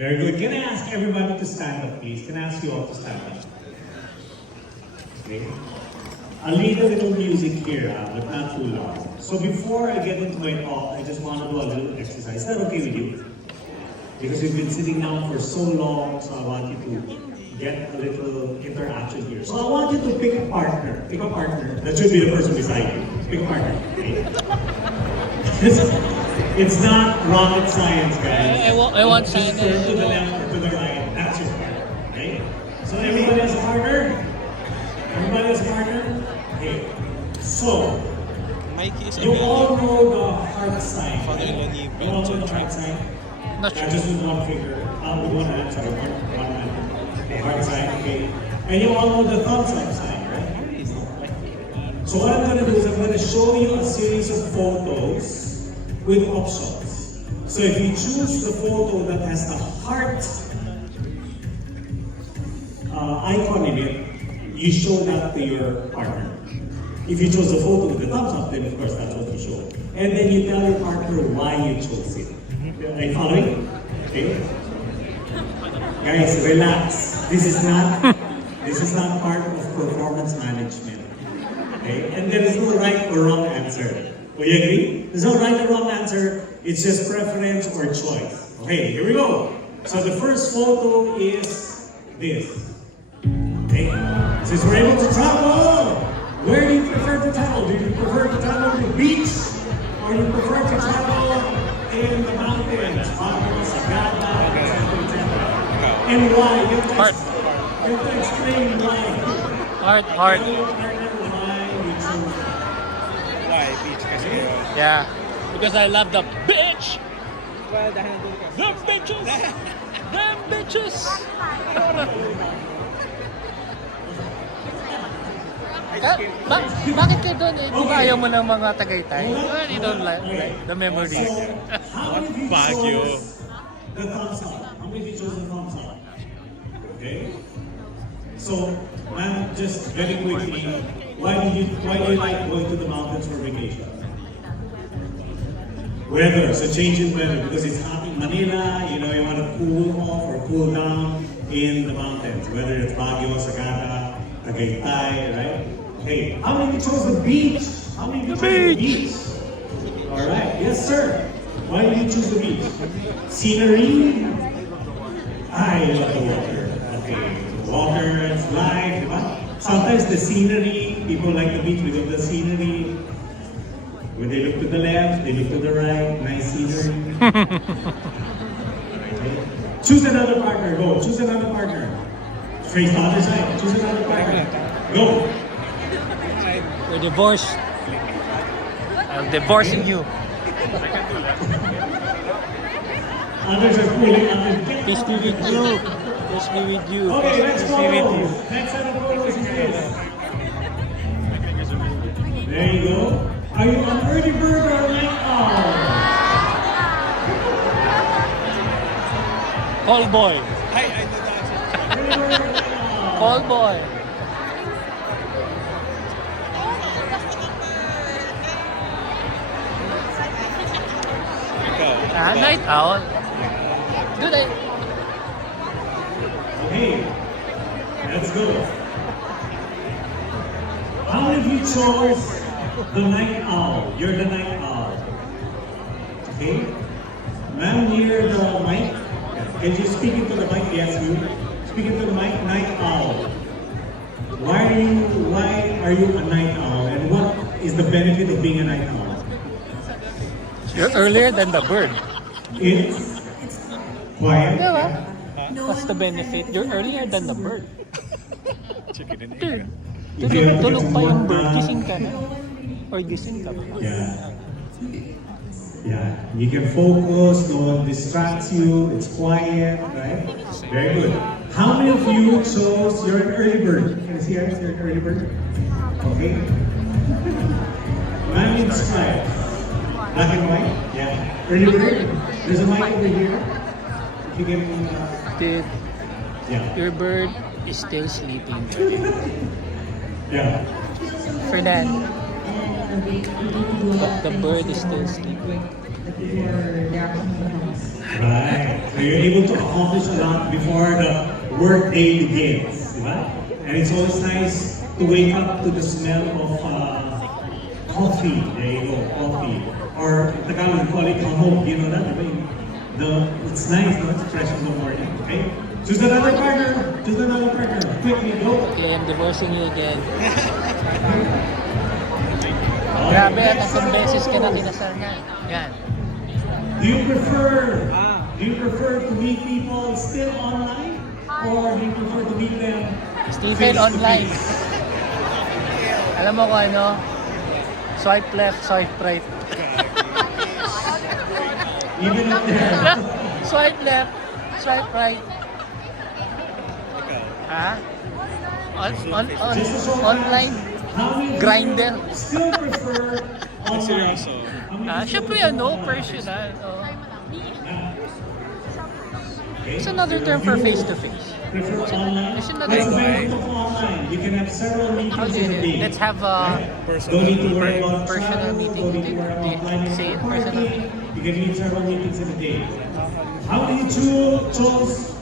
Very good. Can I ask everybody to stand up, please? Can I ask you all to stand up? Okay. I'll lead a little music here, but not too loud. So before I get into my talk, I just want to do a little exercise. Is that okay with you? Because we've been sitting down for so long, so I want you to get a little interaction here. So I want you to pick a partner. Pick a partner. That should be the person beside you. Pick a partner. Okay? It's not rocket science, guys. I want science. Turn to the left or to the right. That's your partner. Okay? So everybody has a partner? Everybody has a partner? Okay. So, you all know the heart sign. Right? You all know the heart sign? Not sure. Just with one finger. With one hand, sorry. One hand. Okay, heart sign, okay. And you all know the thumbs up sign, right? So what I'm going to do is I'm going to show you a series of photos with options. So if you choose the photo that has the heart icon in it, you show that to your partner. If you chose the photo with the thumbs up, then of course that's what you show. And then you tell your partner why you chose it. Are you following? Okay. Guys, relax. This is not part of performance management. Okay? And there is no right or wrong answer. Do you agree? There's no right or wrong answer. It's just preference or choice. Okay, here we go. So the first photo is this. Okay. Since we're able to travel, where do you prefer to travel? Do you prefer to travel to the beach? Or do you prefer to travel in the mountains? And why? You have to explain why. Heart. Why? Beach kasi. Yeah. Because I love the bitch! Well, dahil nandun ka. Them bitches! Them bitches! Bakit kayo doon eh? Di ba ayaw mo ng mga Tagaytay? You don't like the memories. Baguio. The thumbs up. How many of you chose the thumbs up? Okay. So, ma'am, just very quickly, why do you like going to the mountains for vacation? Weather, so change in weather because it's hot in Manila. You know, you want to cool off or cool down in the mountains, whether it's Baguio, Sagada, Tagaytay, right? Okay, how many of you chose the beach? How many of you chose the beach? All right, yes, sir. Why did you choose the beach? Scenery. I love the water. Okay, water is life. Sometimes the scenery, people like the beach because of the scenery. When they look to the left, they look to the right, nice scenery. Okay. Choose another partner, go. Choose another partner. Face the other side. Choose another partner. Go. We're divorced. I'm divorcing you. Others are pulling others. Peace be with you. Peace be with you. Okay, let's Peace go. be with you. Next set of photos is this. There you go. Are you an early bird or a night owl? Call boy. Hi, I know that. Early bird or night owl? Call boy. Ikaw. Night owl. Dude, Okay, let's go. How many of you chose the night owl? You're the night owl. Okay? Ma'am, near the mic. Can you speak into the mic? Yes, you. Speak into the mic. Night owl. Why are you a night owl? And what is the benefit of being a night owl? you're earlier than the bird. It's quiet. Diba? What's the benefit? You're earlier than the bird. Chicken and Dude, egg. tulog pa yung bird. Gising ka na. Or gising ka pa. Yeah. Yeah. You can focus, no one distracts you, it's quiet, right? Very good. How many of you chose you're an early bird? Can I see her? You're an early bird? Okay. Ma'am in stripes. Black and white? Yeah. Early bird? There's a mic over here. If you can Dude, yeah. your bird is still sleeping. Yeah. Fernand, but the bird is still sleeping. Right. So you're able to accomplish a lot before the work day begins, diba? And it's always nice to wake up to the smell of coffee. There you go, coffee. Or in Tagalog, we call it hamog. You know that, diba? It's nice, no? It's fresh in the morning, okay? Choose another partner. Choose another partner. Quickly, go. Okay, I'm divorcing you again. Grabe, at akong beses ka na kinasal na. Yan. Do you prefer to meet people still online, or do you prefer to meet them Stephen face to online. face? Alam mo kung ano? Swipe left, swipe right. Even up there. Swipe left, swipe right. Ha? Just to show Online? how many people Grinder? still prefer online. Seryoso. Syempre ano, personal. Oh. Okay. It's another term for face-to-face. Prefer online. It's another That's the way. benefit of online. You can have several How meetings do in a day. you, let's have a Don't need to worry about personal travel, meeting. don't need to worry about flying Say it, or personal. parking. You can meet several meetings in a day. How do you choose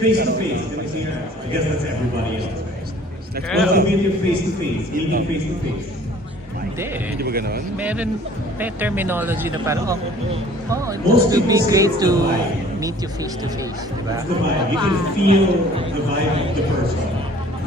face to face? Let me see your hands. I guess that's everybody else. What's the beauty of face to face? Meeting face to face. Hindi. Hindi ba ganon? May terminology na parang, it Most would be people say great it's to the vibe. meet you face to face, di ba? It's the vibe. You can feel the vibe of the person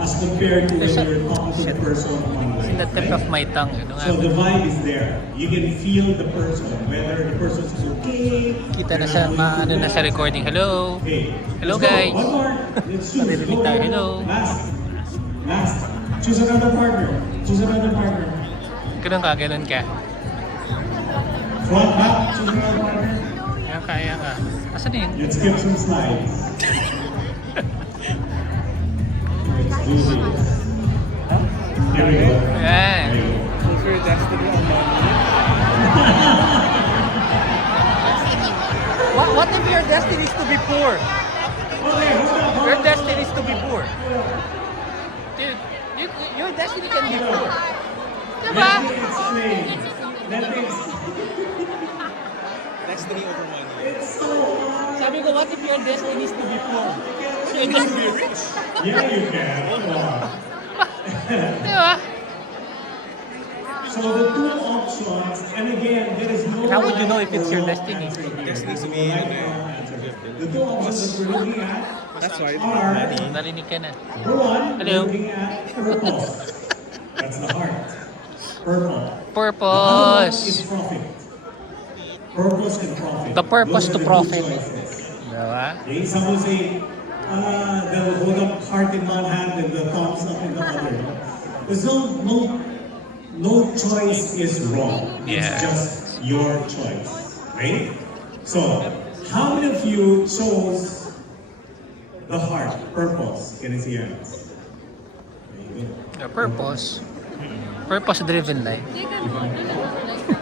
as compared to when you're talking to the person It's in online. the tip of my tongue. You know, So the vibe is there. You can feel the person, whether the person is okay. kita na sa, ano na sa recording. Hello? Okay. Hello, Let's go. guys. One more. Let's choose. Maririnig Go, tayo. go, Hello. go. Last. Choose another partner. Choose another partner. Ganun ka, ganun ka. Front, back. Choose another partner. Ayan ka. Asan yun? Let's skip some slides. Let's do this. Here we go. Ayan. There you go. Fulfill destiny on money. What if your destiny is to be poor? Okay, hold on. Your destiny is to be poor. Dude, your destiny can be poor. Diba? Let me explain. Let me explain. Destiny over money. It's so hard. Sabi ko, what if your destiny is to be poor? So you can Be rich. Yeah, you can. Come on. Diba? So the two options, and again, there is no. How would you know if it's your destiny? Destiny to be The two options that we're looking at That's why are money. Narinig ka na. number one, Hello. we're looking at purpose. That's the heart. Purple. Purpose. The other one is profit. Purpose and profit. The purpose Those to are the profit. two choices. Diba? Okay, some will say, they'll hold up heart in one hand and the thumbs up in the other. There's no choice is wrong. Yeah. It's just your choice, right? So, how many of you chose the heart, purpose? Can I see your hands? There you go. The purpose. Purpose-driven life.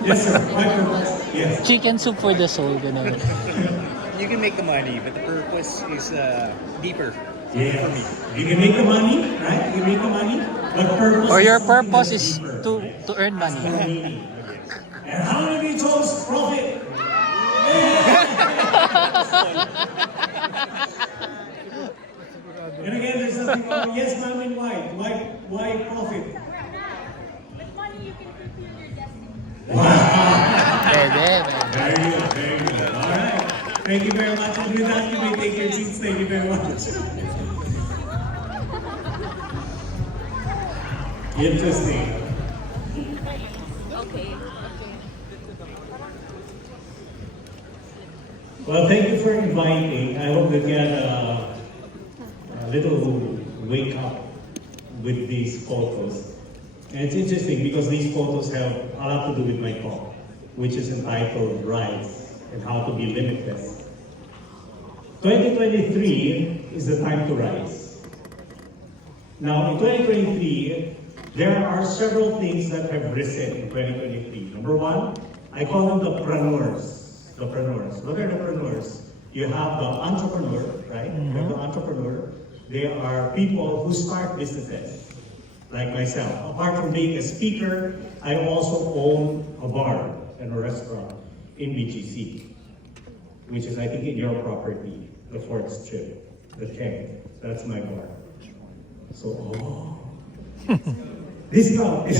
Yes, sir. My purpose. Yes. Chicken soup for the soul, gano'n. You can make the money, but the purpose is deeper. Yeah. You can make the money, right? You can make the money, but purpose. Or your is something purpose that's is deeper. to earn money. Meaning. And how many of you chose profit? And again, there's something called yes, ma'am, and why profit? With money, you can fulfill your destiny. Wow. Pwede. Very good, very good. All right. Thank you very much. And with that, you may take your seats. Thank you very much. Interesting. Okay. Well, thank you for inviting. I hope that you had a little wake up with these photos. And it's interesting because these photos have a lot to do with my talk, which is entitled Rise and How to Be Limitless. 2023 is the time to rise. Now, in 2023, there are several things that have risen in 2023. Number one, I call them the preneurs. The preneurs. What are the preneurs? You have the entrepreneur, right? You have the entrepreneur. They are people who start businesses, like myself. Apart from being a speaker, I also own a bar and a restaurant in BGC. which is I think in your property, the fourth strip, the 10. That's my bar. So, discount.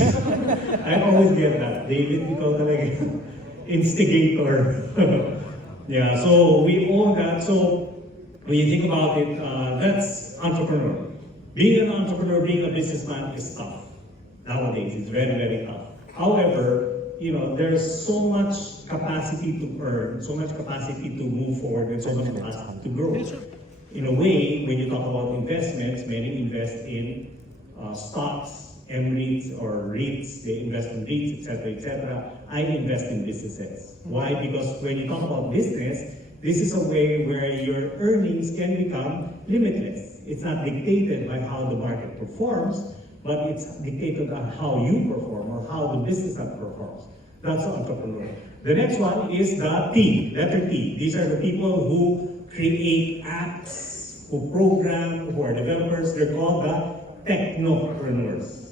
I always get that. David, ikaw talaga instigator. Yeah, so we own that. So when you think about it, that's entrepreneur. Being an entrepreneur, being a businessman is tough. Nowadays, it's very, very tough. However, there's so much capacity to earn, so much capacity to move forward, and so much capacity to grow. In a way, when you talk about investments, many invest in stocks, MREITs or REITs, they invest in REITs, etc., etc. I invest in businesses. Why? Because when you talk about business, this is a way where your earnings can become limitless. It's not dictated by how the market performs, but it's dictated on how you perform or how the business performs. That's the entrepreneur. The next one is the T, letter T. These are the people who create apps, who program, who are developers. They're called the technopreneurs.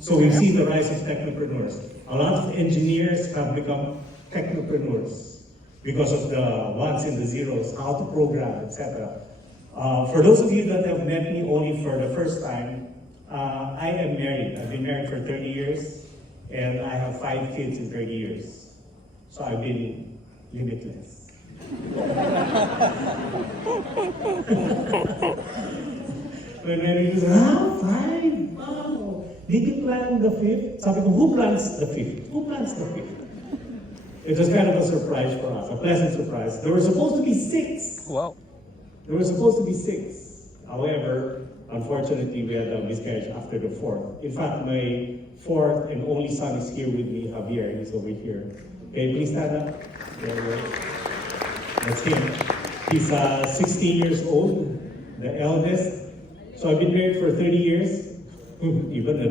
So we've seen the rise of technopreneurs. A lot of engineers have become technopreneurs because of the ones and the zeros, how to program, etc. For those of you that have met me only for the first time, I am married. I've been married for 30 years, and I have 5 kids in 30 years. So I've been limitless. When Mary goes, 5? Wow. Did you plan the 5th? Sabi ko, who plans the 5th? Who plans the 5th? It was kind of a surprise for us, a pleasant surprise. There were supposed to be 6. Wow. There were supposed to be 6. However, unfortunately, we had a miscarriage after the 4th. In fact, my 4th and only son is here with me, Javier. He's over here. Okay, please stand up. There we go. That's him. He's 16 years old, the eldest. So I've been married for 30 years. Even I've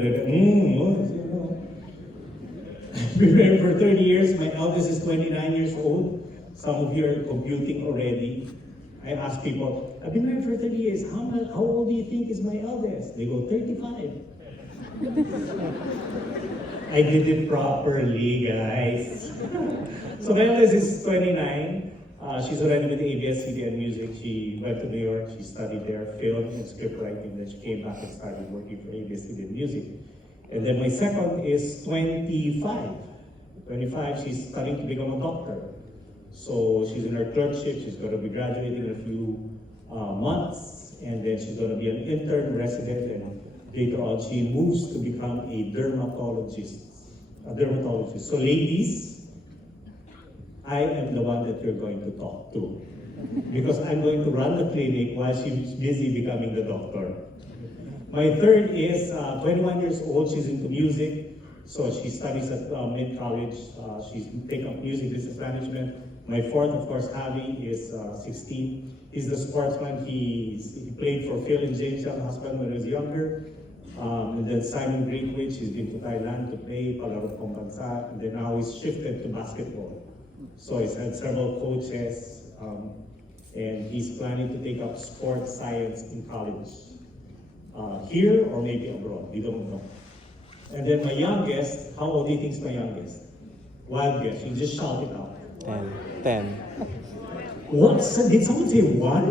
been married for 30 years. My eldest is 29 years old. Some of you are computing already. I ask people, I've been married for 30 years. How old do you think is my eldest? They go, 35. I did it properly, guys. So my eldest is 29. She's already with ABS-CBN Music. She went to New York. She studied there, film and script writing. Then she came back and started working for ABS-CBN Music. And then my second is 25. 25, she's studying to become a doctor. So she's in her clerkship. She's going to be graduating in a few months. And then she's going to be an intern resident. And later on, she moves to become a dermatologist. So ladies, I am the one that you're going to talk to. Because I'm going to run the clinic while she's busy becoming the doctor. My third is 21 years old. She's into music. So she studies at Mid College. She's taken up music business management. My fourth, of course, Abby, is 16. He's the sportsman. He played for Phil and James' husband when he was younger. And then Simon Greenwich, he's been to Thailand to play, palaro pambansa. And then now he's shifted to basketball. So he's had several coaches, and he's planning to take up sports science in college. Here or maybe abroad, we don't know. And then my youngest, how old do you think is my youngest? Wild guess, you just shout it out. 10. What? Did someone say 1?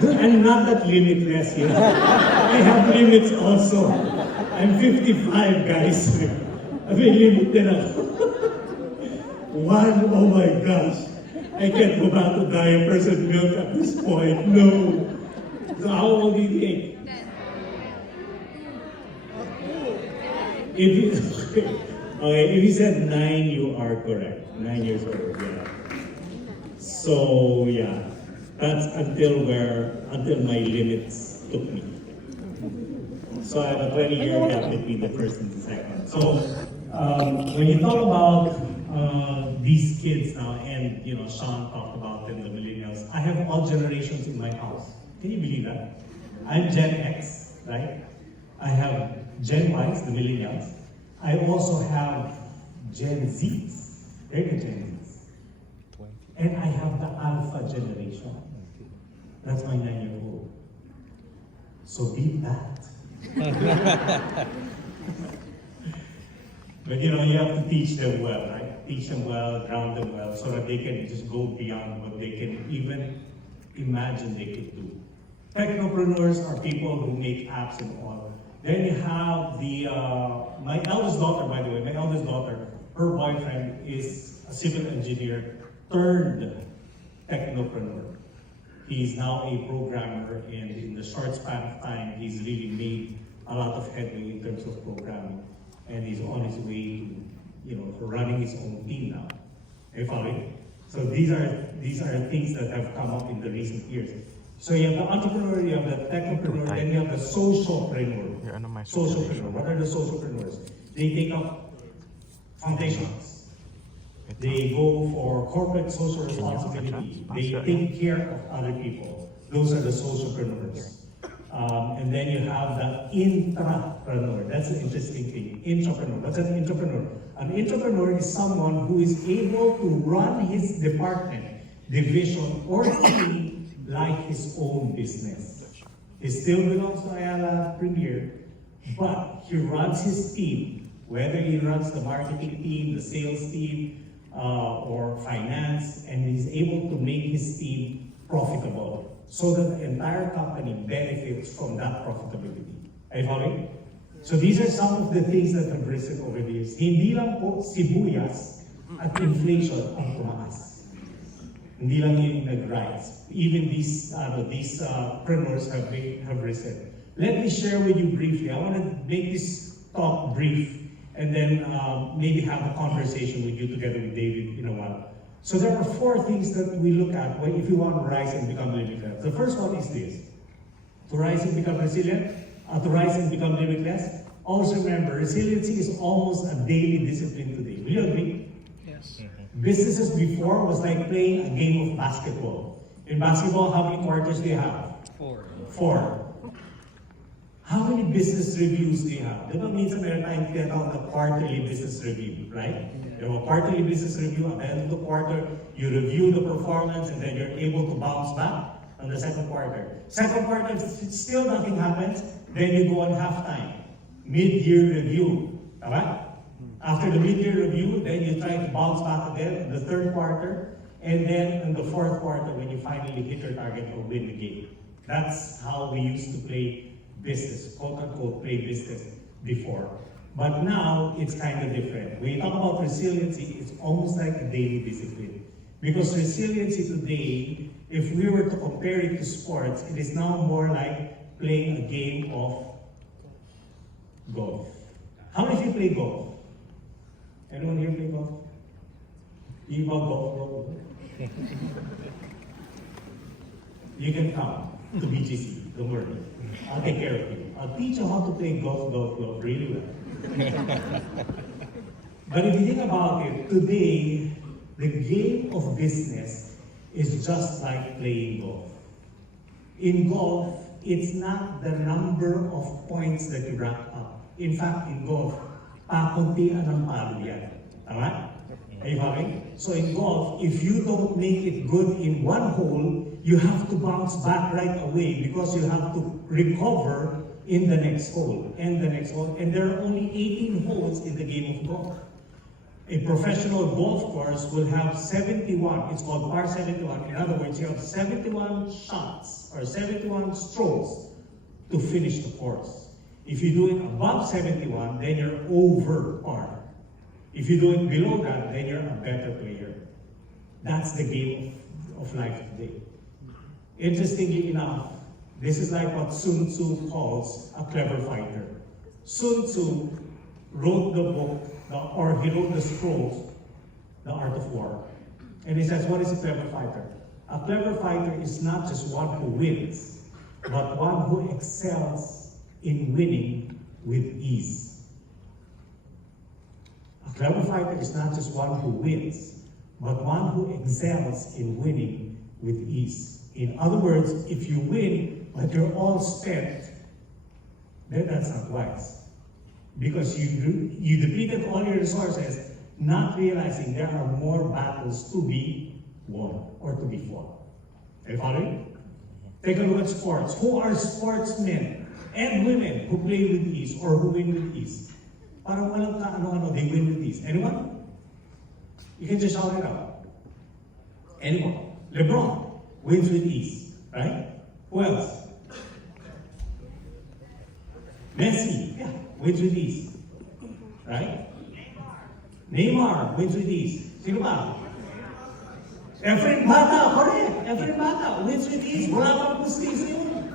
Dude, I'm not that limitless, I have limits also. I'm 55, guys. I'm limited ako. 1, oh my gosh. I can't go back to diapers and milk at this point, no. So how old do you think? If you said 9, you are correct. 9 years old, yeah. So yeah, that's until my limits took me. So I have a 20-year gap between the first and the second. So when you talk about these kids now, and Sean talked about them, the millennials. I have all generations in my house. Can you believe that? I'm Gen X, right? I have Gen Ys, the millennials. I also have Gen Zs. They're the Gen Zs. And I have the Alpha generation. That's my 9-year-old. So beat that. But you have to teach them well, right? teach them well, ground them well, so that they can just go beyond what they can even imagine they could do. Technopreneurs are people who make apps and all. Then you have my eldest daughter, by the way, her boyfriend is a civil engineer turned technopreneur. He's now a programmer, and in the short span of time, he's really made a lot of headway in terms of programming. And he's on his way to, running his own team now. Are you following? So these are things that have come up in the recent years. So you have the entrepreneur, you have the technopreneur, then you have the socialpreneur. Socialpreneur. What are the socialpreneurs? They take up foundations. They go for corporate social responsibility. They take care of other people. Those are the socialpreneurs. And then you have the intrapreneur. That's an interesting thing. Intrapreneur. What's an intrapreneur? An intrapreneur is someone who is able to run his department, division, or team like his own business. He still belongs to Ayala Premier, but he runs his team, whether he runs the marketing team, the sales team, or finance, and he's able to make his team profitable so that the entire company benefits from that profitability. Are you following? So these are some of the things that have risen over the years. Hindi lang po sibuyas at inflation ang tumaas. Hindi lang yung nag-rise. Even these preneurs have risen. Let me share with you briefly. I want to make this talk brief and then maybe have a conversation with you together with David in a while. So there are 4 things that we look at if you want to rise and become limitless. The first one is this: to rise and become resilient, to rise and become limitless. Also remember, resiliency is almost a daily discipline today. Will you agree? Yes. Businesses before was like playing a game of basketball. In basketball, how many quarters do you have? 4. How many business reviews do you have? Di ba minsan meron tayong tinatawag na quarterly business review, right? You have a quarterly business review. At the end of the quarter, you review the performance and then you're able to bounce back on the second quarter. Second quarter, if still nothing happens, then you go on halftime. Mid-year review. Tama? After the mid-year review, then you try to bounce back again in the third quarter, and then in the fourth quarter, when you finally hit your target or win the game. That's how we used to play business, quote-unquote play business before. But now, it's kind of different. When you talk about resiliency, it's almost like a daily discipline. Because resiliency today, if we were to compare it to sports, it is now more like playing a game of golf. How many of you play golf? Anyone here play golf? You love golf? You can come to BGC, don't worry. I'll take care of you. I'll teach you how to play golf really well. But if you think about it, today, the game of business is just like playing golf. In golf, it's not the number of points that you rack up. In fact, in golf, pakuntian ang palo yan. Tama? Are you following? So in golf, if you don't make it good in one hole, you have to bounce back right away because you have to recover in the next hole and the next hole. And there are only 18 holes in the game of golf. A professional golf course will have 71. It's called par 71. In other words, you have 71 shots or 71 strokes to finish the course. If you do it above 71, then you're over par. If you do it below that, then you're a better player. That's the game of life today. Interestingly enough, this is like what Sun Tzu calls a clever fighter. Sun Tzu wrote the book, or he wrote the scrolls, The Art of War. And he says, what is a clever fighter? A clever fighter is not just one who wins, but one who excels in winning with ease. A clever fighter is not just one who wins, but one who excels in winning with ease. In other words, if you win, but you're all spent, then that's not wise. Because you depleted all your resources, not realizing there are more battles to be won or to be fought. Are you following? Take a look at sports. Who are sportsmen and women who play with ease or who win with ease? Parang walang ka ano-ano, they win with ease. Anyone? You can just shout it out. Anyone. LeBron wins with ease, right? Who else? Messi, yeah, wins with ease, right? Neymar wins with ease. Sino ba? Efren Bata, correct. Efren Bata wins with ease. Wala pang pustiso yun.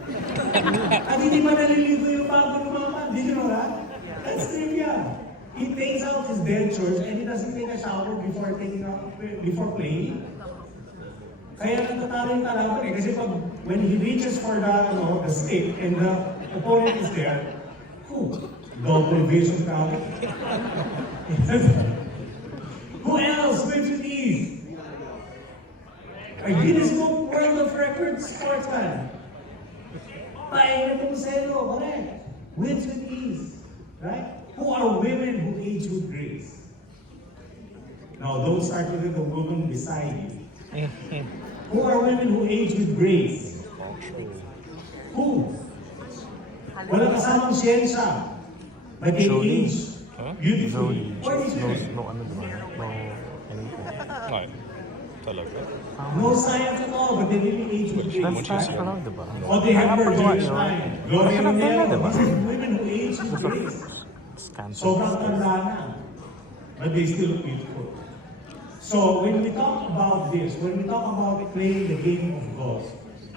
At hindi pa naliligo yung bago lumaman. Did you know that? That's trivia. He takes out his dentures and he doesn't take a shower before playing. Kaya natatalo yung kalaban eh. Kasi pag, when he reaches for the stick and the opponent is there, double vision count. Who else wins with ease? A Guinness Book World of Records sportsman. Pahinga Tumuselo, correct. Wins with ease. Right? Who are women who age with grace? Now, don't start with the woman beside you. Who are women who age with grace? Who? Wala kasamang siyensya. But they age beautifully. What is it? No, ano diba? No, anything. Ay, talaga? No science at all, but they really age with grace. That's science pa lang, diba? Or they have their Nakakatawa Jewish yun. mind. Gloria Masarap din na, Menero. diba? These are women who age with grace. Scandal. Sobrang tanda na. But they still look beautiful. So when we talk about this, when we talk about playing the game of golf,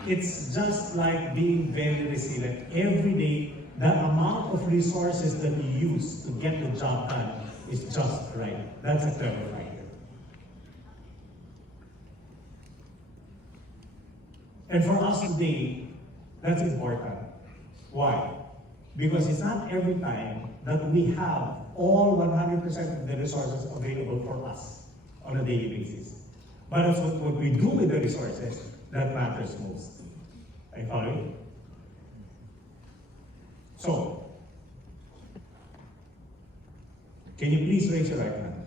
it's just like being very resilient. Every day, the amount of resources that you use to get the job done is just right. That's a clever fighter. And for us today, that's important. Why? Because it's not every time that we have all 100% of the resources available for us on a daily basis. But it's what we do with the resources that matters most. Are you following? So, can you please raise your right hand?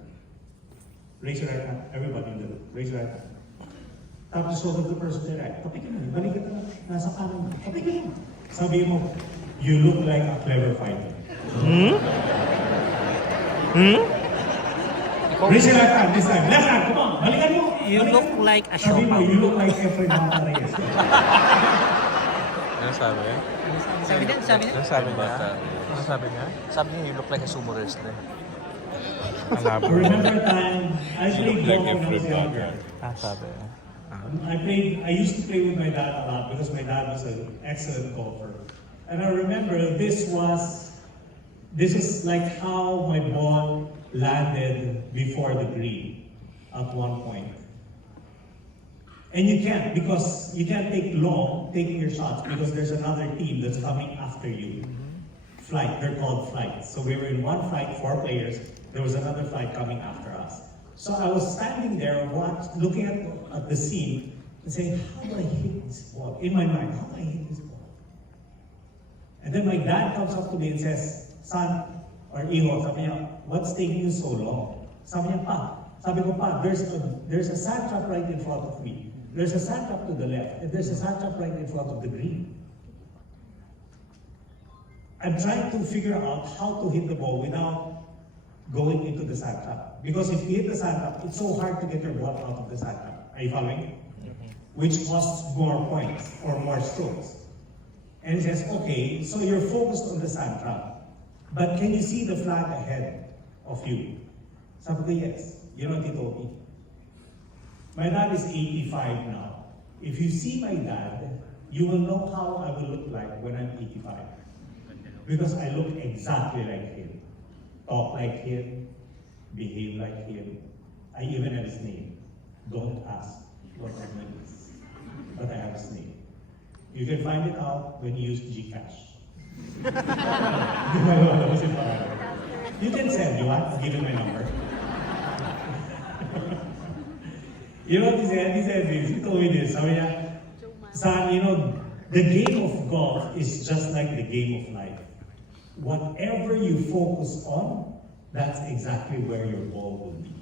Raise your right hand. Everybody in the room, raise your right hand. Tap the shoulder of the person to the right. Tapikin mo, balik ka na, nasa kanan mo. Tapikin mo. Sabi mo, you look like a clever fighter. Raise your right hand this time. Left hand, come on. Balikan mo. You Balikan look mo. like a Sabi mo, siopaw. you look like Efren Reyes. Ano sabi? Sabi niya? Ano sabi niya? Ano sabi niya? Sabi niya, you look like a sumo wrestler. Ang labo. I remember a time, I You played look like golf when I was Efren younger. Bata. Sabi. I used to play with my dad a lot because my dad was an excellent golfer. And I remember this is like how my ball landed before the green at one point. And you can't, because you can't take long taking your shots because there's another team that's coming after you. Flight, they're called flights. So we were in one flight, 4 players, there was another flight coming after us. So I was standing there looking at the scene and saying, how do I hit this ball? In my mind, how do I hit this ball? And then my dad comes up to me and says, son, or Iho, sabi niya, what's taking you so long? Sabi niya, pa, there's a sand trap right in front of me. There's a sand trap to the left, and there's a sand trap right in front of the green. I'm trying to figure out how to hit the ball without going into the sand trap. Because if you hit the sand trap, it's so hard to get your ball out of the sand trap. Are you following? Which costs more points or more strokes. And he says, okay, so you're focused on the sand trap, but can you see the flag ahead of you? Sabi ko, yes. You know what he told me? My dad is 85 now. If you see my dad, you will know how I will look like when I'm 85. Because I look exactly like him. Talk like him, behave like him. I even have his name. Don't ask what my name is. But I have his name. You can find it out when you use GCash. You can send, you want? I'll give you my number. You know what he said? He said this, he told me this. Sabi niya, son, you know, the game of golf is just like the game of life. Whatever you focus on, that's exactly where your ball will be.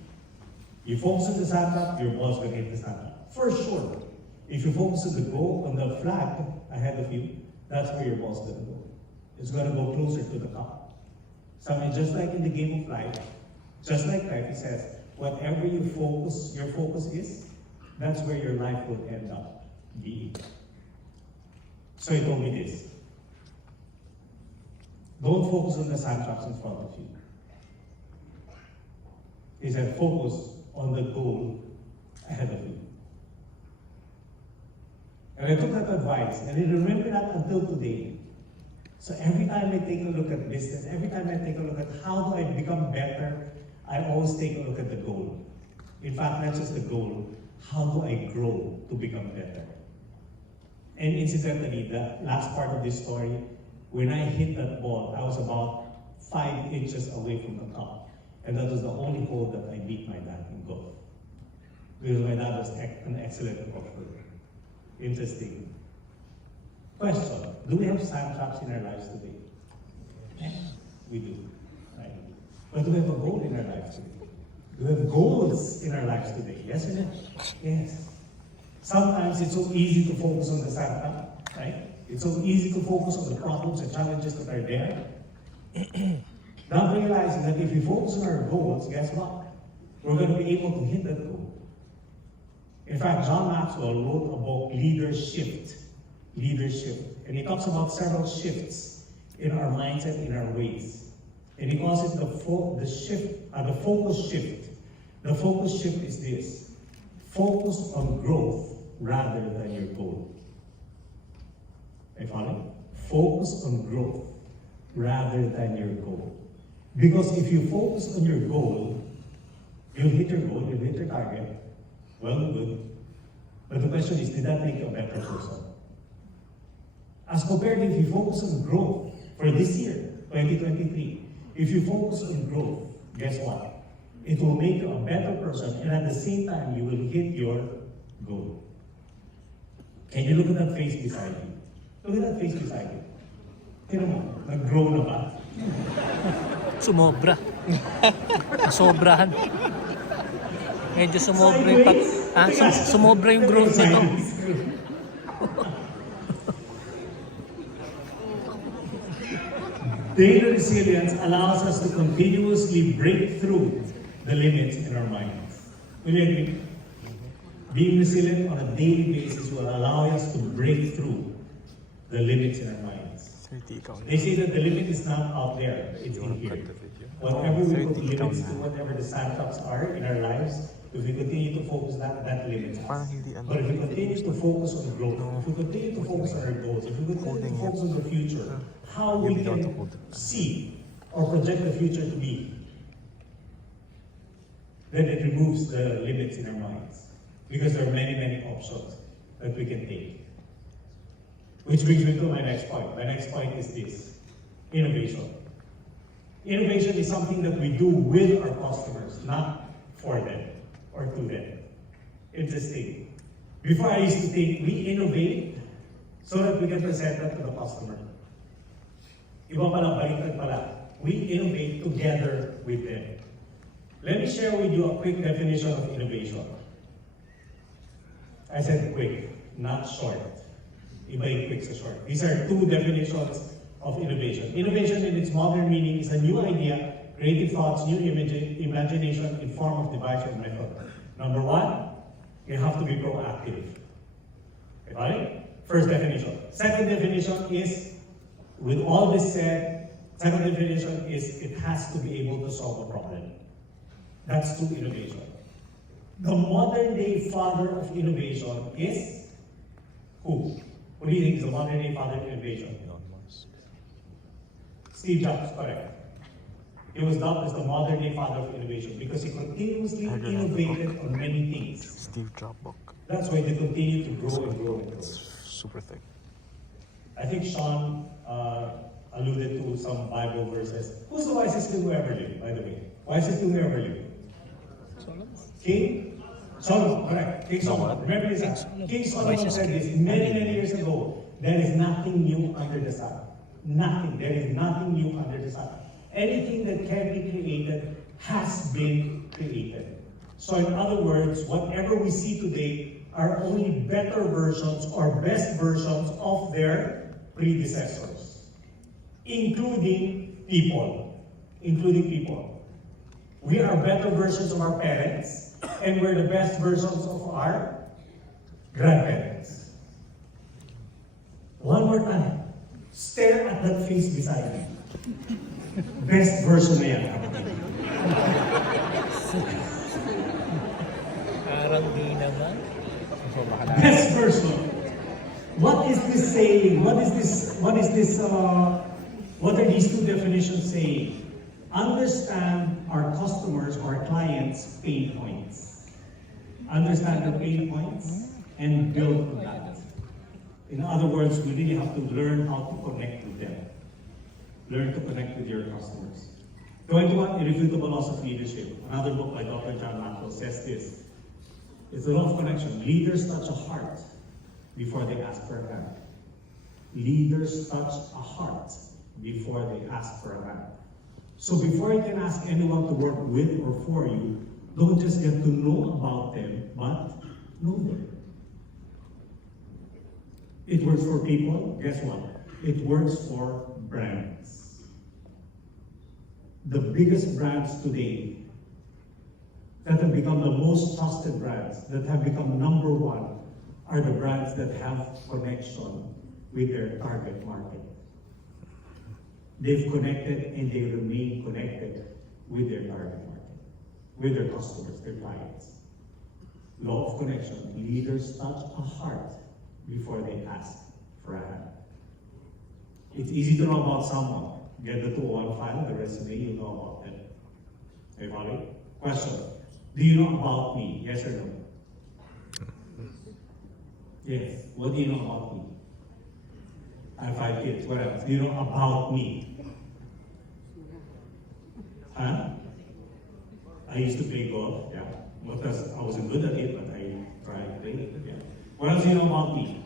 You focus on the sand trap, your ball's gonna hit the sand trap. For sure. If you focus on the goal, on the flag ahead of you, that's where your ball's gonna go. It's gonna go closer to the cup. So I mean, just like in the game of life, he says, whatever your focus is, that's where your life will end up being. So he told me this. Don't focus on the sandtraps in front of you. He said, focus on the goal ahead of you. And I took that advice, and I remember that until today. So every time I take a look at business, every time I take a look at how do I become better, I always take a look at the goal. In fact, not just the goal, how do I grow to become better? And incidentally, the last part of this story, when I hit that ball, I was about 5 inches away from the top. And that was the only hole that I beat my dad in golf. Because my dad was an excellent golfer. Interesting. Question, do we have sand traps in our lives today? Yes, we do. Right? But do we have a goal in our lives today? Do we have goals in our lives today? Yes or no? Yes. Sometimes it's so easy to focus on the sand trap, right? It's so easy to focus on the problems and challenges that are there. Not realizing that if we focus on our goals, guess what? We're going to be able to hit that goal. In fact, John Maxwell wrote a book, Leadership. And he talks about several shifts in our mindset, in our ways. And he calls it the focus shift. The focus shift is this. Focus on growth rather than your goal. Are you following? Focus on growth rather than your goal. Because if you focus on your goal, you'll hit your goal, you'll hit your target. Well and good. But the question is, did that make you a better person? As compared to if you focus on growth for this year, 2023, if you focus on growth, guess what? It will make you a better person, and at the same time, you will hit your goal. Can you look at that face beside you? Look at that face beside you. Tignan mo, nag-grow na ba? Sumobra. Sobrahan. Medyo sumobra yung sumobra yung growth nito. Daily resilience allows us to continuously break through the limits in our minds. Will you agree? Being resilient on a daily basis will allow us to break through the limits in our minds. They say that the limit is not out there, it's in here. Whatever we put limits to, whatever the sandtraps are in our lives, if we continue to focus that limits us. But if we continue to focus on growth, if we continue to focus on our goals, if we continue to focus on the future, how we can see or project the future to be, then it removes the limits in our minds. Because there are many, many options that we can take. Which brings me to my next point. My next point is this: innovation. Innovation is something that we do with our customers, not for them or to them. Interesting. Before I used to think we innovate so that we can present that to the customer. Iba pala, baliktad pala. We innovate together with them. Let me share with you a quick definition of innovation. I said quick, not short. Iba yung quick sa short. These are two definitions of innovation. Innovation in its modern meaning is a new idea, creative thoughts, new imagination in form of device or method. Number one, you have to be proactive. Okay? First definition. Second definition is, with all this said, second definition is it has to be able to solve a problem. That's true innovation. The modern day father of innovation is who? What do you think is the modern day father of innovation? Steve Jobs, correct. He was dubbed as the modern day father of innovation because he continuously innovated on many things. Steve Jobs book. That's why they continue to grow and grow and grow. Super thick. I think Sean alluded to some Bible verses. Who's the wisest king who ever lived, by the way? Wisest king who ever lived? King Solomon, correct. King Solomon. Remember this? King Solomon said this many, many years ago. There is nothing new under the sun. Nothing. There is nothing new under the sun. Anything that can be created has been created. So in other words, whatever we see today are only better versions or best versions of their predecessors, including people. Including people. We are better versions of our parents, and we're the best versions of our grandparents. One more time. Stare at that face beside me. Best version na yan, kapatid. Parang di naman. Best version. What is this saying? What are these two definitions saying? Understand our customers, our clients' pain points. Understand the pain points and build on that. In other words, we really have to learn how to connect with them. Learn to connect with your customers. 21 Irrefutable Laws of Leadership. Another book by Dr. John Maxwell says this. It's the law of connection. Leaders touch a heart before they ask for a hand. Leaders touch a heart before they ask for a hand. So before you can ask anyone to work with or for you, don't just get to know about them, but know them. It works for people, guess what? It works for brands. The biggest brands today that have become the most trusted brands, that have become number one, are the brands that have connection with their target market. They've connected and they remain connected with their target market, with their customers, their clients. Law of connection. Leaders touch a heart before they ask for a hand. It's easy to know about someone. Get the 201 file, the resume, you know about them. Are you following? Question. Do you know about me? Yes or no? Yes. What do you know about me? I have 5 kids. What else? Do you know about me? Huh? I used to play golf. Yeah. I wasn't good at it, but I tried to play it. Yeah. What else do you know about me?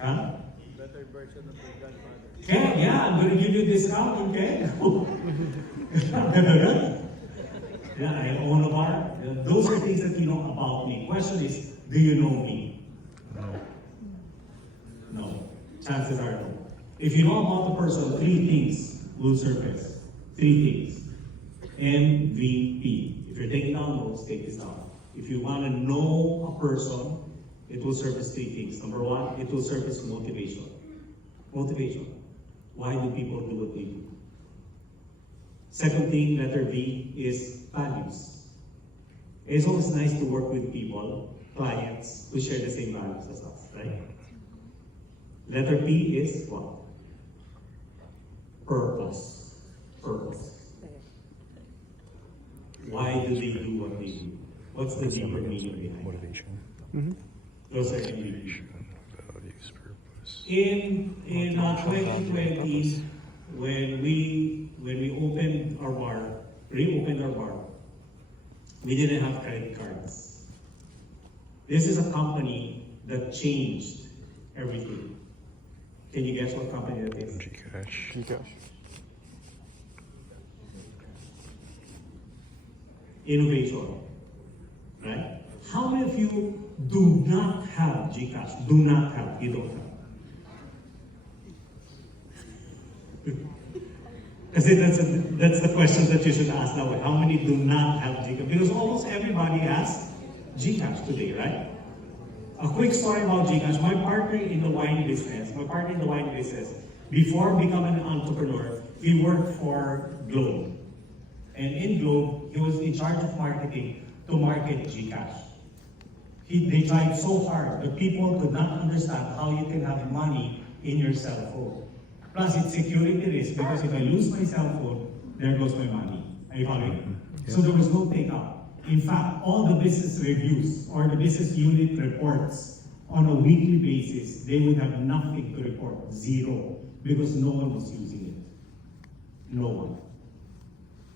Huh? Better version of your grandfather. Yeah, I'm going to give you a discount, okay? Yeah, I own a bar. Those are things that you know about me. Question is, do you know me? No. Chances are no. If you know about the person, 3 things will surface. 3 things. MVP. If you're taking down notes, take this down. If you want to know a person, it will surface 3 things. Number 1, it will surface motivation. Motivation. Why do people do what they do? Second thing, letter V, is values. It's always nice to work with people, clients, who share the same values as us, right? Letter P is what? Purpose. Purpose. Why do they do what they do? What's the deeper meaning behind Motivation. it? Those are MVP. Values, purpose. In 2020, when we opened our bar, reopened our bar, we didn't have credit cards. This is a company that changed everything. Can you guess what company that is? Gcash. Innovation, right? How many of you do not have Gcash? Do not have, you don't have. Kasi that's the question that you should ask now. How many do not have Gcash? Because almost everybody has Gcash today, right? A quick story about Gcash. My partner in the wine business, before becoming an entrepreneur, he worked for Globe. And in Globe, he was in charge of marketing to market Gcash. They tried so hard that people could not understand how you can have money in your cell phone. Plus, it's security risk because if I lose my cell phone, there goes my money. Are you following? So there was no take-up. In fact, all the business reviews or the business unit reports on a weekly basis, they would have nothing to report, 0, because no one was using it. No one.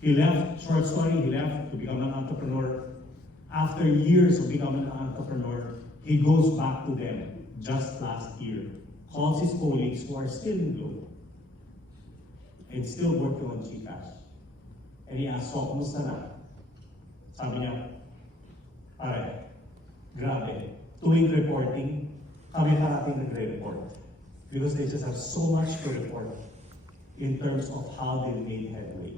He left, short story, he left to become an entrepreneur. After years of becoming an entrepreneur, he goes back to them just last year, calls his colleagues who are still in Globe and still working on Gcash. And he asks, so, kumusta na? Sabi niya, pare, grabe, tuwing reporting, kami parating nagre-report. Because they just have so much to report in terms of how they made headway.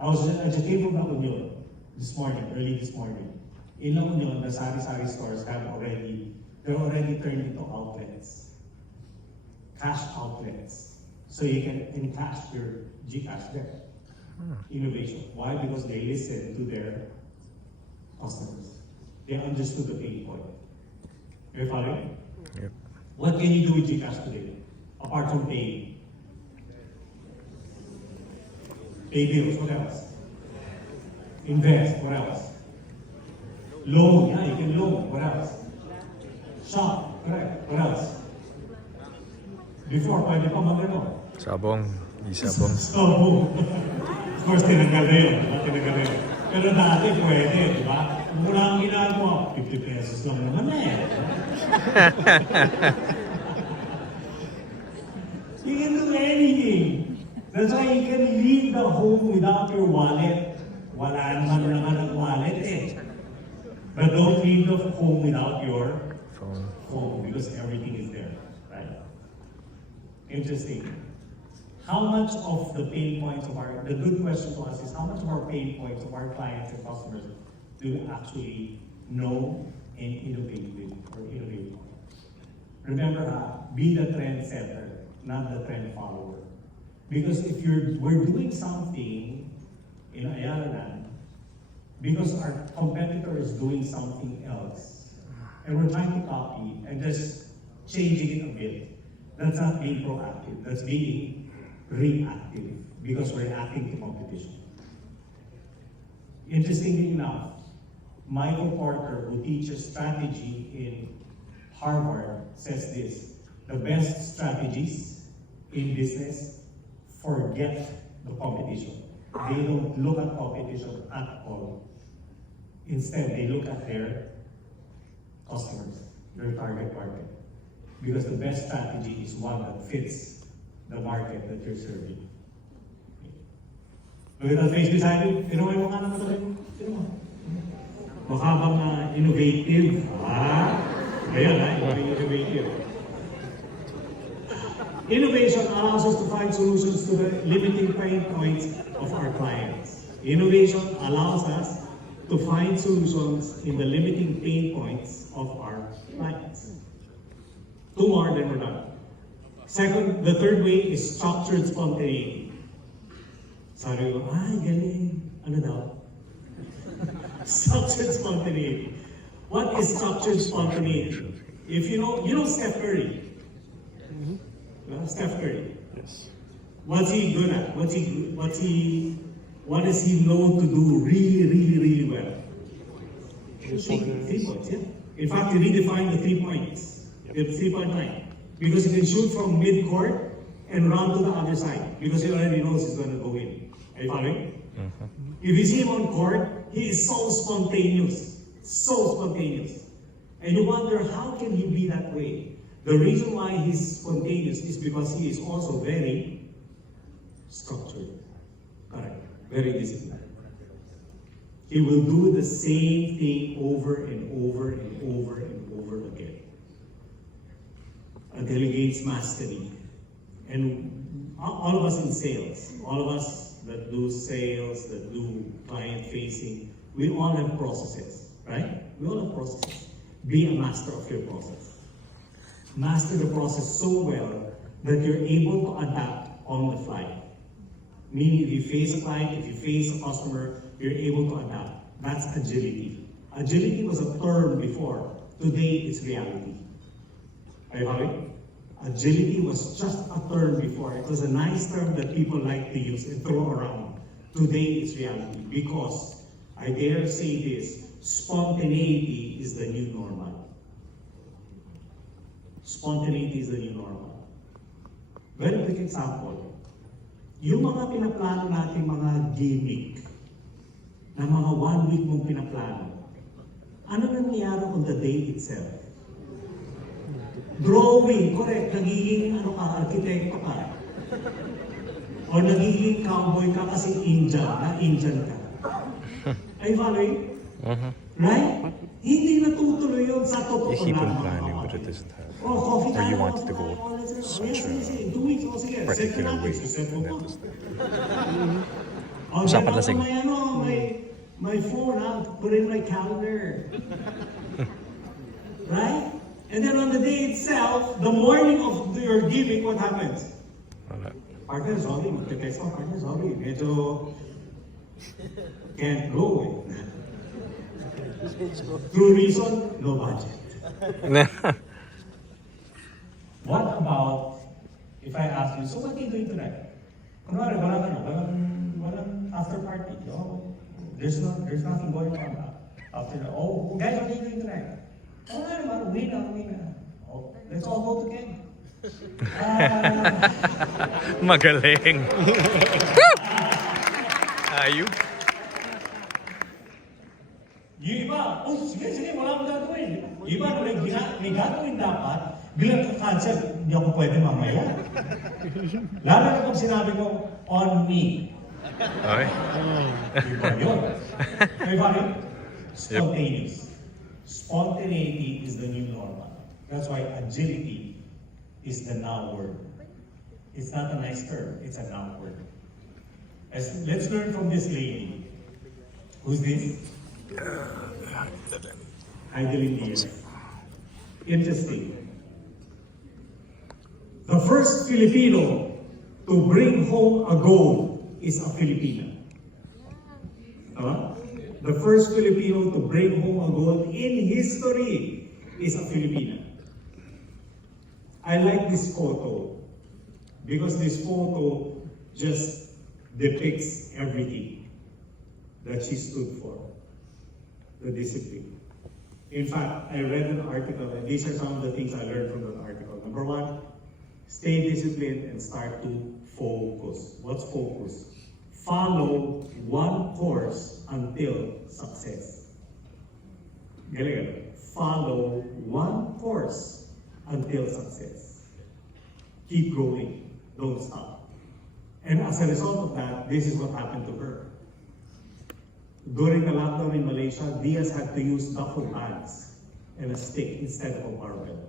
I just came from La Union this morning, early this morning. In La Union, the sari-sari stores they're already turned into outlets, cash outlets. So you can encash your GCash there. Innovation. Why? Because they listen to their customers. They understood the pain point. You're following? Yep. What can you do with GCash today? Apart from paying? Pay bills, what else? Invest, what else? Loan, yeah, you can loan, what else? Shop, correct, what else? Before, pwede pa mag-ano? Sabong. Isabong. So, of course, tinanggal na yun. Tinanggal na yun. Pero dati pwede, di ba? Mula ang ginagawa, 50 pesos lang naman eh. You can do anything. That's why you can leave the home without your wallet. Wala naman ang wallet eh. But don't leave the home without your phone because everything is there, right? Interesting. How much of the pain points of the good question to us is how much of our pain points of our clients and customers do we actually know and innovate with or innovate on? Remember, be the trendsetter, not the trend follower. Because if we're doing something in Ayala, because our competitor is doing something else, and we're trying to copy and just changing it a bit, that's not being proactive, that's being reactive, because we're reacting to competition. Interestingly enough, Michael Porter, who teaches strategy in Harvard, says this: the best strategies in business forget the competition. They don't look at competition at all. Instead, they look at their customers, their target market. Because the best strategy is one that fits the market that you're serving. Look at that face beside you. Sino mo yung mukha naman sa rin? Sino mo? Mukha bang innovative? Ayan innovative. Innovation allows us to find solutions to the limiting pain points of our clients. Innovation allows us to find solutions in the limiting pain points of our clients. Two more, then we're done. Second, the third way is structured spontaneity. Sabi ko, galing. Ano daw? Structured spontaneity. What is structured spontaneity? If you know Steph Curry. Steph Curry. Yes. What's he good at? What does he know to do really well? Shooting 3 points, yeah. In fact, he redefined the 3 points. The 3-point line. Because he can shoot from mid-court and run to the other side. Because he already knows he's going to go in. Are you following? If you see him on court, he is so spontaneous. So spontaneous. And you wonder, how can he be that way? The reason why he's spontaneous is because he is also very structured. Correct. Very disciplined. He will do the same thing over and over and over and over again until he gains mastery. And all of us in sales, all of us that do sales, that do client facing, we all have processes, right? We all have processes. Be a master of your process. Master the process so well that you're able to adapt on the fly. Meaning, if you face a client, if you face a customer, you're able to adapt. That's agility. Agility was a term before. Today, it's reality. Are you following? Agility was just a term before. It was a nice term that people like to use and throw around. Today, it's reality. Because, I dare say this, spontaneity is the new normal. Spontaneity is the new normal. Very quick example. Yung mga pinaplano natin mga gimmick, na mga 1 week mong pinaplano, ano nangyayari on the day itself? Drawing, correct, nagiging arkitekto ka. O nagiging cowboy ka kasi Indian ka. Are you following? Right? Hindi natutuloy yun sa totoo You keep on lang. planning, but it doesn't happen. Or you want it to go such a particular way, and that is Usapan lasing. My phone, put in my calendar. Right? And then on the day itself, the morning of your giving, what happens? Wala. Partner, sorry, magte-text ako, partner, sorry. Medyo can't go. True reason, no budget. What about if I ask you, so what are you doing tonight? Kunwari, walang after party. Oh, there's nothing going on after that. Oh, guys, what are you doing tonight? Oh, uwi na. Oh, let's all go to Ken. Magaling. Ayun. Yung iba, oh, sige, wala akong gagawin. Yung iba, may gagawin dapat, bilang ka-cancel, hindi ako pwede mamaya. Lalo na kung sinabi ko, on me. Okay. Iba yun. May bakit? Spontaneous. Spontaneity is the new normal. That's why agility is the now word. It's not a nice term, it's a now word. Let's learn from this lady. Who's this? Idling Diaz. Interesting. The first Filipino to bring home a gold is a Filipina. The first Filipino to bring home a gold in history is a Filipina. I like this photo because this photo just depicts everything that she stood for. The discipline. In fact, I read an article, and these are some of the things I learned from that article. Number one, stay disciplined and start to focus. What's focus? Follow one course until success. Galing. Follow one course until success. Keep growing. Don't stop. And as a result of that, this is what happened to her. During the lockdown in Malaysia, Diaz had to use duffel bags and a stick instead of a barbell.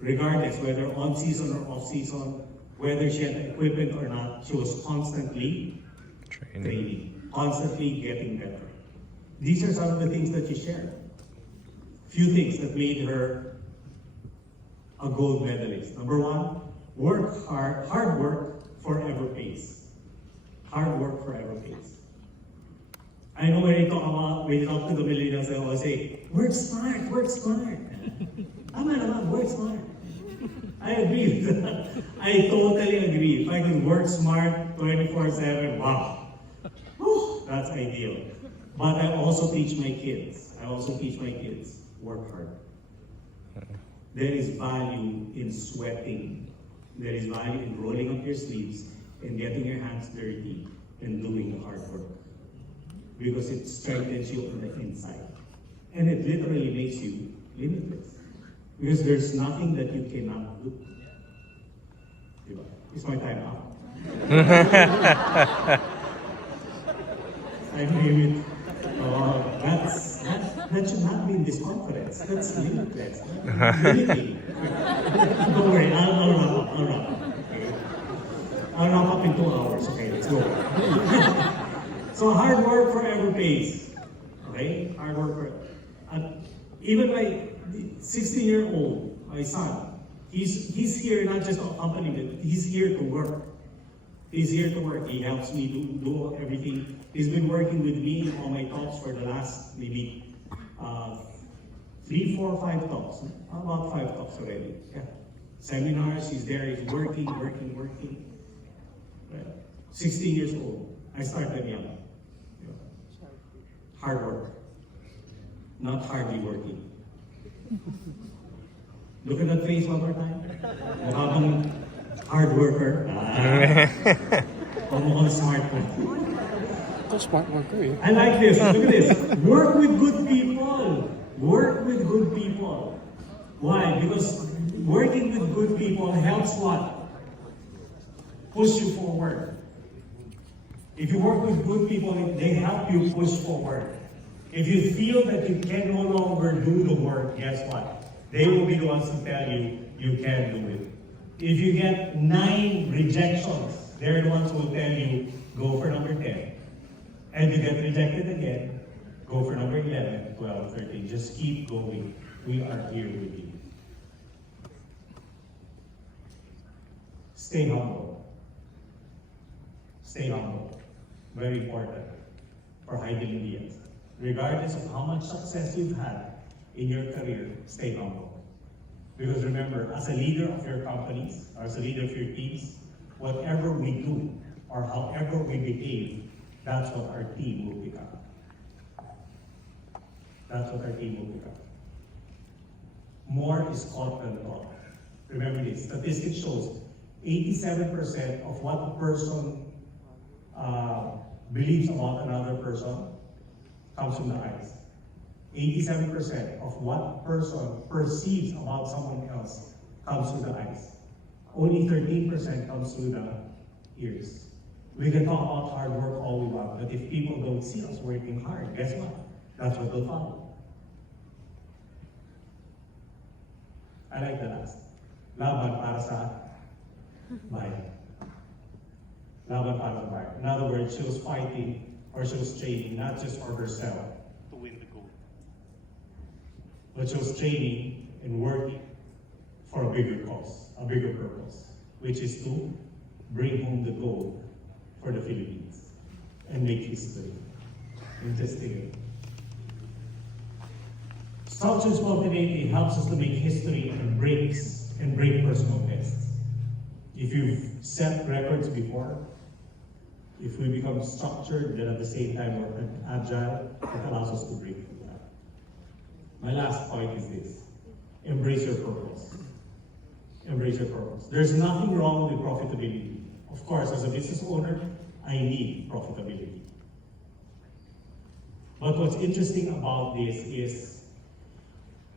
Regardless, whether on season or off season, whether she had equipment or not, she was constantly training, constantly getting better. These are some of the things that she shared. Few things that made her a gold medalist. Number one, hard work forever pays. Hard work forever pays. I know when you talk to the millennials, they always say, work smart, work smart. Work smart. I agree with that. I totally agree. If I could work smart 24/7, wow. Whew, that's ideal. But I also teach my kids, work hard. There is value in sweating. There is value in rolling up your sleeves and getting your hands dirty and doing the hard work. Because it strengthens you on the inside. And it literally makes you limitless. Because there's nothing that you cannot do. Diba? Is my time up? I agree with that should not be in this conference. That's limitless. Limiting. Don't worry, I'll wrap up. Okay. I'll wrap up in 2 hours. Okay, let's go. So hard work forever pays. Okay? Hard work forever. Even my 16-year-old, my son, he's here not just to accompany me, he's here to work. He's here to work. He helps me do everything. He's been working with me on my talks for the last maybe 3, 4, 5 talks. About 5 talks already. Yeah. Seminars, he's there, he's working. Right. 16 years old. I started young. Hard work, not hardly working. Look at that face one more time. Mukhang hard worker. Mukhang smart worker. It's a smart worker, eh? I like this. Look at this. Work with good people. Work with good people. Why? Because working with good people helps what? Push you forward. If you work with good people, they help you push forward. If you feel that you can no longer do the work, guess what? They will be the ones to tell you you can do it. If you get 9 rejections they're the ones who will tell you, go for number 10. And you get rejected again, go for number 11, 12, 13. Just keep going. We are here with you. Stay humble. Stay humble. Very important for high Indians. Regardless of how much success you've had in your career, stay humble. Because remember, as a leader of your companies, or as a leader of your teams, whatever we do, or however we behave, that's what our team will become. That's what our team will become. More is caught than taught. Remember this, statistics shows 87% of what a person believes about another person comes from the eyes. 87% of what a person perceives about someone else comes through the eyes. Only 13% comes through the ears. We can talk about hard work all we want, but if people don't see us working hard, guess what? That's what they'll follow. I like the last. Laban para sa bayan. Laban para sa bayan. In other words, she was fighting or she was training not just for herself to win the gold, but she was training and working for a bigger cause, a bigger purpose, which is to bring home the gold for the Philippines and make history. Interesting. Structured spontaneity helps us to make history and break personal bests. If you've set records before, if we become structured, then at the same time we're agile, it allows us to break through that. My last point is this: embrace your purpose. Embrace your purpose. There's nothing wrong with profitability. Of course, as a business owner, I need profitability. But what's interesting about this is,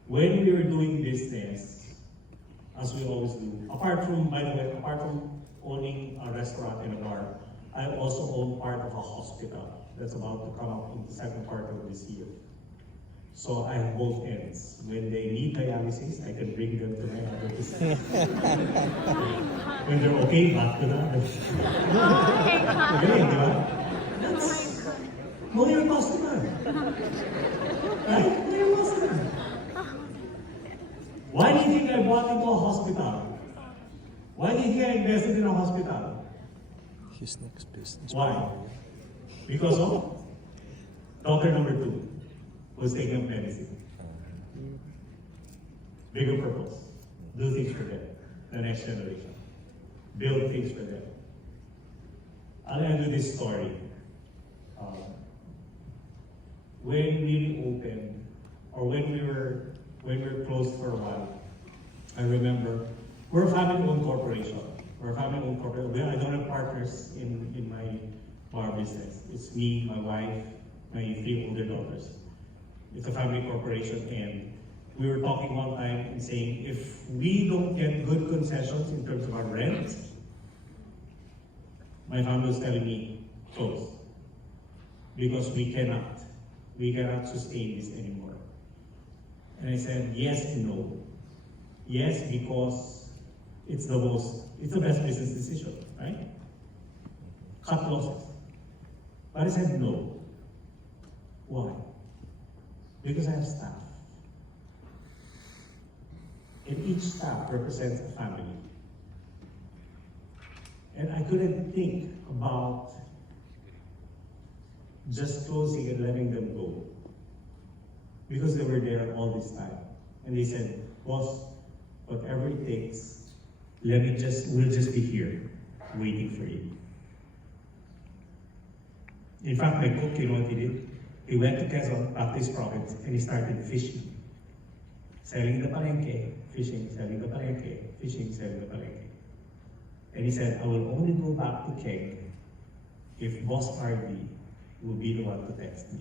when we were doing business, as we always do, apart from owning a restaurant and a bar, I also own part of a hospital that's about to come up in the second part of this year. So I have both ends. When they need dialysis, I can bring them to my other business. When they're okay, back to the other. Galing, di ba? That's know your customer. Right? Know your customer. Why do you think I bought into a hospital? Why do you think I invested in a hospital? His next business. Why? Because of daughter number 2 was taking up medicine. Bigger purpose. Do things for them, the next generation. Build things for them. I'll end with this story. When we opened, or when we were closed for a while, I remember we're a family-owned corporation. We're a family-owned corporation. I don't have partners in my bar business. It's me, my wife, my 3 older daughters. It's a family corporation, and we were talking one time and saying, if we don't get good concessions in terms of our rent, my family was telling me, close. Because we cannot sustain this anymore. And I said, yes and no. Yes, because it's the best business decision, right? Cut losses. But I said no. Why? Because I have staff. And each staff represents a family. And I couldn't think about just closing and letting them go, because they were there all this time. And they said, boss, whatever it takes, we'll just be here, waiting for you. In fact, my cook, you know what he did? He went to Quezon, Practice Province, and he started fishing. Selling the palenque, fishing, selling the palenque, fishing, selling the palenque. And he said, I will only go back to Keg if Boss Ardy will be the one to text me.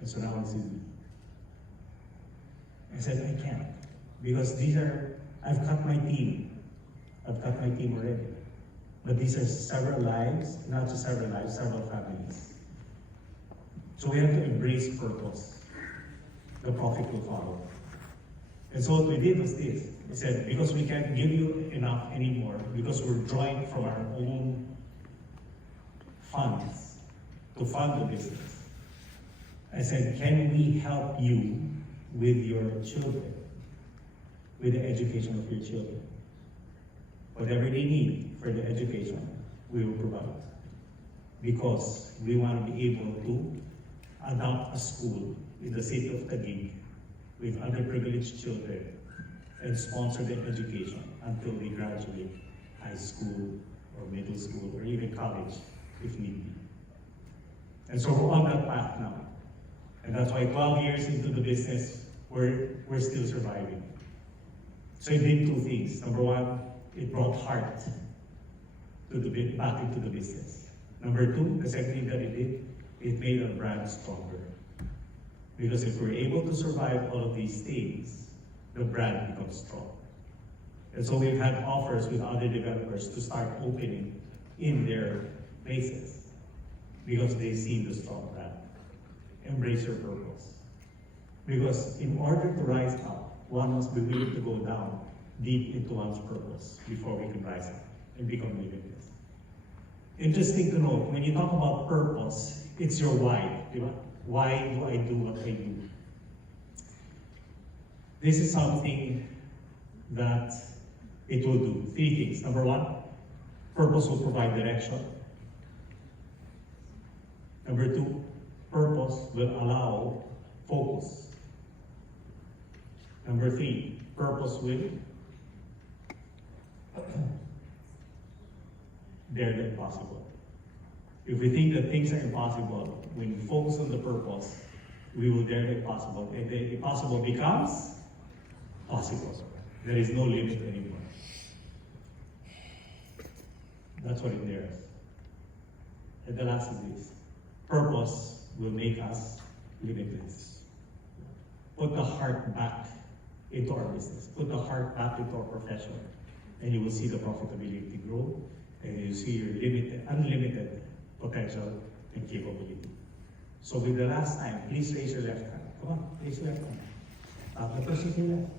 And so now it's me. I said, I can't. Because I've cut my team. I've cut my team already. But these are several lives, not just several lives, several families. So we have to embrace purpose. The profit will follow. And so what we did was this. He said, because we can't give you enough anymore, because we're drawing from our own funds to fund the business. I said, can we help you with your children, with the education of your children? Whatever they need for the education, we will provide. Because we want to be able to adopt a school in the city of Taguig with underprivileged children and sponsor their education until they graduate high school or middle school or even college if need be. And so we're on that path now. And that's why 12 years into the business, we're still surviving. So it did two things. Number one, it brought heart to back into the business. Number two, the second thing that it did, it made our brand stronger. Because if we're able to survive all of these things, the brand becomes strong. And so we've had offers with other developers to start opening in their places because they see the strong brand. Embrace your purpose. Because in order to rise up, one must be willing to go down deep into one's purpose before we can rise up and become limitless. Interesting to note, when you talk about purpose, it's your why. Why do I do what I do? This is something that it will do. Three things. Number one, purpose will provide direction. Number two, purpose will allow focus. Number three, purpose will dare the impossible. If we think that things are impossible, when we focus on the purpose, we will dare the impossible. And the impossible becomes possible. There is no limit anymore. That's what it dares. And the last is this. Purpose will make us limitless. Put the heart back into our business. Put the heart back into our profession. And you will see the profitability grow. And you see your unlimited potential and capability. So with the last time, please raise your left hand. Come on, raise your left hand. The person to your left.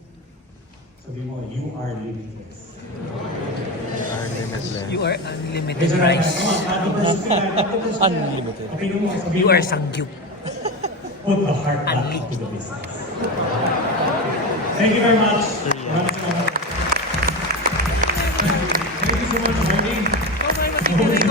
Sabi mo, you are limitless. Are limitless. You are unlimited Raise your right rice. hand. Come on, the person to your left. The person to your left. Unlimited. Sabi mo, sabi You mo, are sangyup. put the heart back into the business. Thank you very much. Maraming salamat. Thank you so much, Ardy. Oh my God,